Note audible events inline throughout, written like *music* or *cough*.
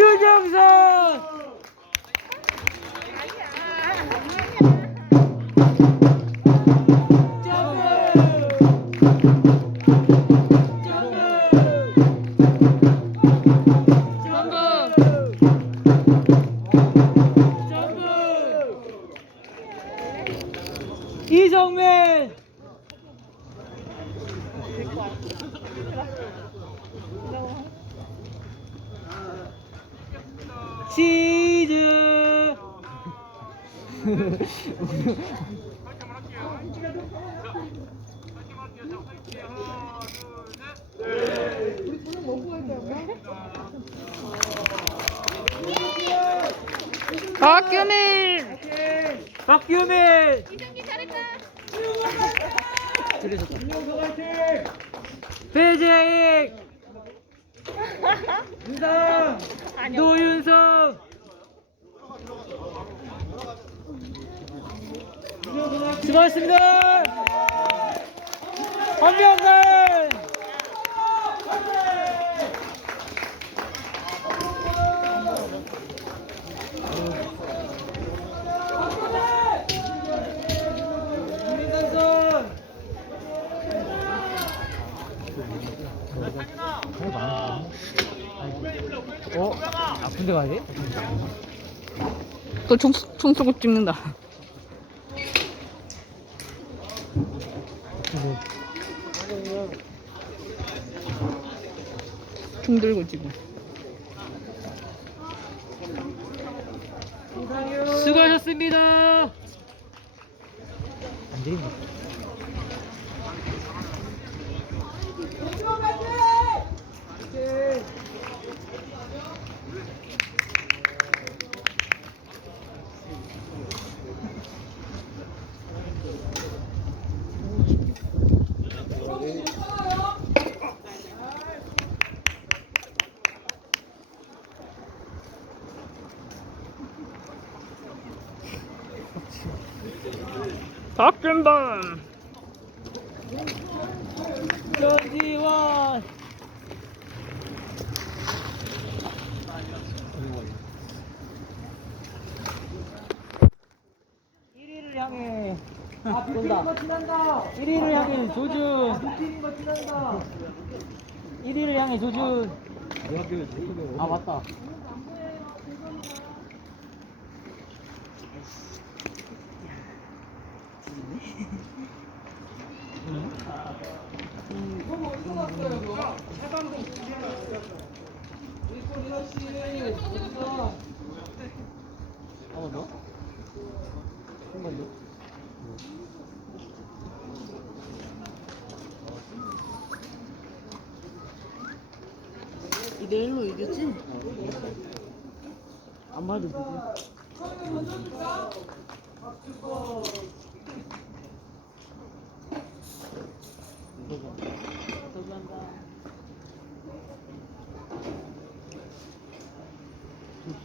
윤영선! 이성민! 치즈! 박규민 박규민! 이정기 잘했다. 배재익! *laughs* 윤상! 노윤성! 수고하셨습니다! 김민선! 어? 아픈데 가지? 또 총, 총 쏘고 찍는다 총 들고 지금 수고하셨습니다. 안 되겠네. 박준범 전지원. 향해 아, 쏜다. 1위를 향해 조준. 1위를 향해 조준. 아 맞다. 이대일로 이겼지? 안 맞아 보고.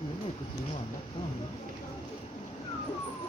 わかった。